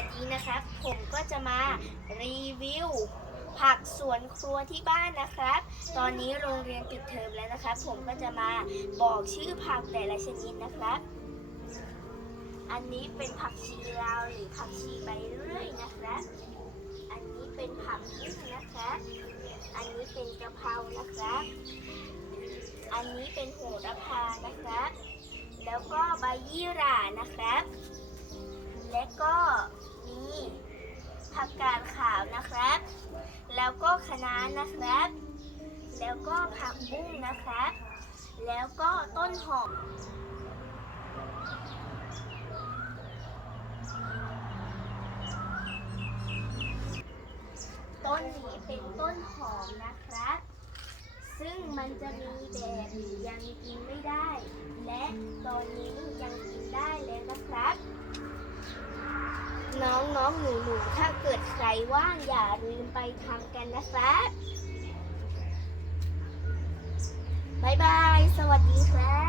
วันนี้นะครับ ผมก็จะมารีวิว ผักสวนครัวที่บ้านนะครับ ตอนนี้โรงเรียนปิดเทอมแล้วนะครับ ผมก็จะมาบอกชื่อผักแต่ละชนิดนะครับ อันนี้เป็นผักชีลาวหรือผักชีใบเรื่อยนะครับ อันนี้เป็นผักบุ้งนะครับ อันนี้เป็นกะเพรานะครับ อันนี้เป็นโหระพานะครับ แล้วก็ใบยี่หร่านะครับ ผักกาดขาวนะครับ แล้วก็คะน้านะครับ แล้วก็ผักบุ้งนะครับ แล้วก็ต้นหอมต้นนี้เป็นต้นหอมนะครับ ซึ่งมันจะมีแบบยังกินไม่ได้ และตอนนี้ยัง น้องน้องหนูหนูๆถ้าเกิดใครว่างอย่าลืมไปทำกันนะครับบ๊ายบาย สวัสดีครับ